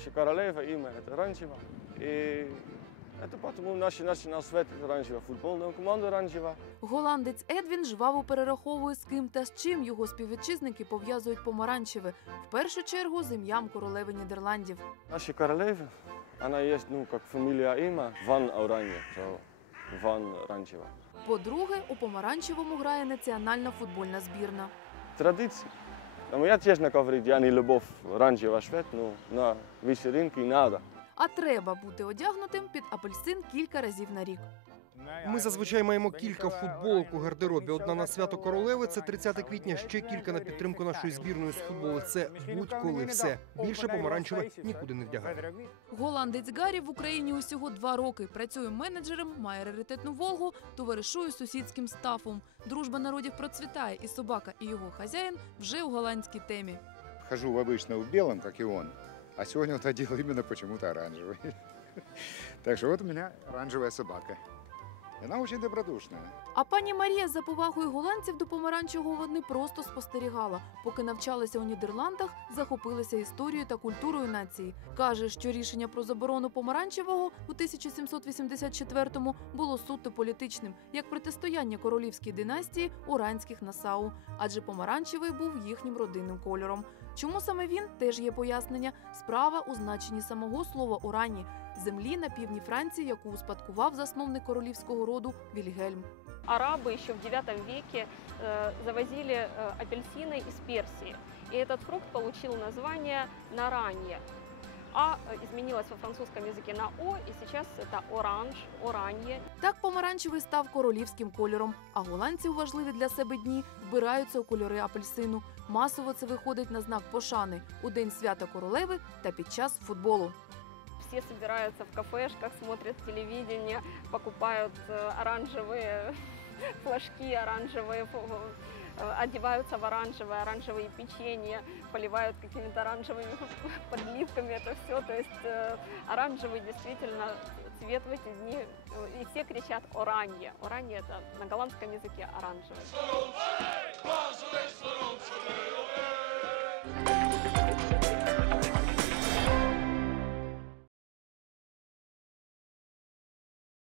Наша королева имя это оранжево. И это потому наш национальный цвет это оранжево. Футбольная команда оранжева. Голландець Едвін жваво перераховує, з ким та з чим його співвітчизники пов'язують помаранчеве. В першу чергу з ім'ям королеви Нідерландів. Наша королева, она есть, ну, как фамилия имя, Ван Оранье. So, Ван оранжево. По-друге, у помаранчевому грає національна футбольна збірна. Традиции. Ну, я чесно говорю, я не любов оранжевого швед, ну на вечеринке треба. А треба бути одягнутим під апельсин кілька разів на рік. Ми зазвичай маємо кілька футболок у гардеробі. Одна на свято королеви, це 30 квітня. Ще кілька на підтримку нашої збірної з футболу. Це будь-коли все. Більше помаранчеве нікуди не вдягає. Голландець Гаррі в Україні усього два роки. Працює менеджером, має раритетну Волгу, товаришує з сусідським стафом. Дружба народів процвітає, і собака, і його хазяїн вже у голландській темі. Хожу в обычно в белом, как и он. А сегодня вот одел именно почему-то оранжевый. Так что вот у меня оранжевая собака. И она очень добродушная. А пані Марія за повагою голландців до помаранчевого не просто спостерігала. Поки навчалася у Нідерландах, захопилася історією та культурою нації. Каже, що рішення про заборону помаранчевого у 1784-му було суто політичним, як протистояння королівській династії уранських Насау, адже помаранчевий був їхнім родинним кольором. Чому саме він теж є пояснення? Справа у значенні самого слова урані землі на півдні Франції, яку успадкував засновник королівського роду Вільгельм. Арабы еще в IX веке э, завозили э, апельсины из Персии. И этот фрукт получил название наранье. А э, изменилось во французском языке на О, и сейчас это оранж, оранье. Так помаранчевий став королівським кольором, а голландці у важливі для себе дні вбираються у кольори апельсину. Масово це виходить на знак пошани у день свята королеви та під час футболу. Все собираются в кафешках, смотрят телевидение, покупают э, оранжевые флажки, оранжевые, фу- э, одеваются в оранжевое, оранжевые печенья, поливают какими-то оранжевыми подливками это все. То есть э, оранжевый действительно цвет в эти дни. э, И все кричат оранье. Оранье это на голландском языке оранжевый.